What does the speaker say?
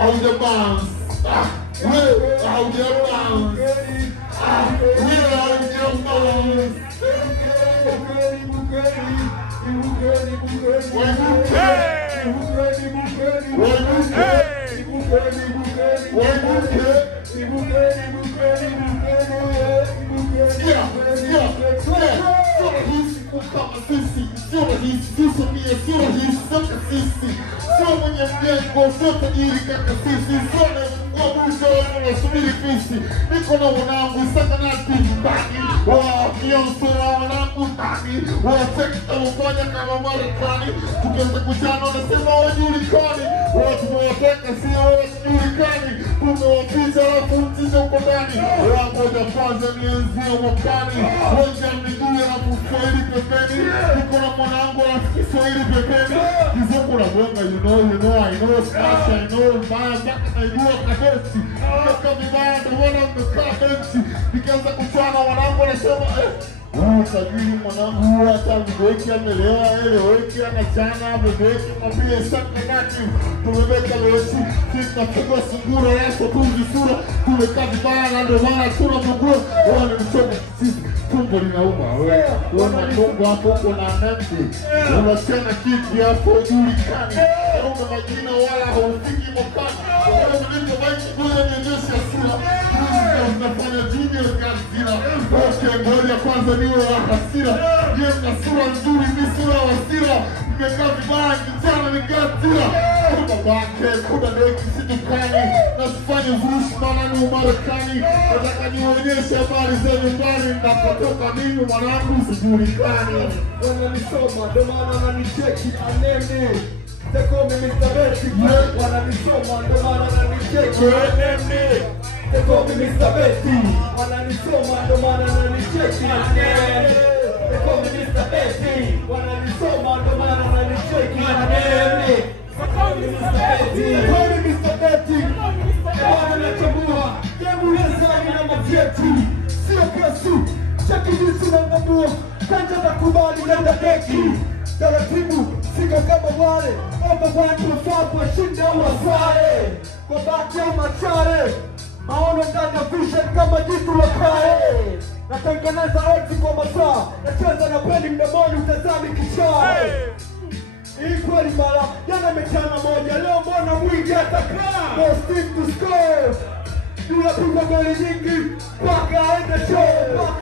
Out the bounds. We're out the bounds. We're out the bounds. Niko wanangu sakanati mbaki Kionsola wanangu mbaki Wasekta ufanya kama Marekani Tukianza kuchana wanasema wajulikani Tumewateka sio wajulikani Tumewapiza alafu mtiza uko ndani Wangoja kwanza nianzia mwakani Wanja mnijue na Kiswahili pepeni Niko na mwanangu na Kiswahili pepeni Kizungu na bonga I know Smash, I know Mbaya mpaka naijua kadesi Kaka vibaya ndo wana mmekaa benchi Nikianza kuchana wanangu wanasema tajiri mwanangu hata mbeki amelewa weki anachana mbeki mwambie saka nati tumebeka lewechi sisi napigwa sungura yako tuzi sura tumekaa vibaya na ndo maana tuna mungua wana mchome sisi tumbo linauma wana tumbo hapo uko na nati unachana kiki hapo julikani una majina wala haufiki mwakani mlivyo maiki kule nionyesha sura unafanya junior kazina ngoja kwanza niwe wa hasira je mna sura nzuri mi sura wa hasira mmekaa vibaya kijana ni gazira babake kuna deki situkani na sifanye vurushi maana ni Umarekani nataka nionyeshe habari za nyumbani napotoka mimi mwanangu sijulikani wananisoma ndo maana wananicheki anene Tekome Mr. Betty wananisoma ndo maana wananicheki anene Tekome Mr. Betty wananisoma ndo maana wananicheki anene Tekome Mr. Betty wananisoma ndo maana wananicheki anene Tekome Mr. Betty Tekome Mr. Betty wanachambua Demu lezani na mavyeti Sio kesi Shakidisi na ngambua Kanja za kubali na deki Taratibu siko kama wale Oba watu wafakwa shinda uwasare Kwa baki au machare Maono ndani ya vision kama jitu la kare Natengeneza oti kwa masaa Nacheza na peni mdomoni utazami kishaa Hii kweli mara Jana mechana moja Leo mbona mwingi atakaa No steam to score Yula pigwa goli nyingi Paka aende show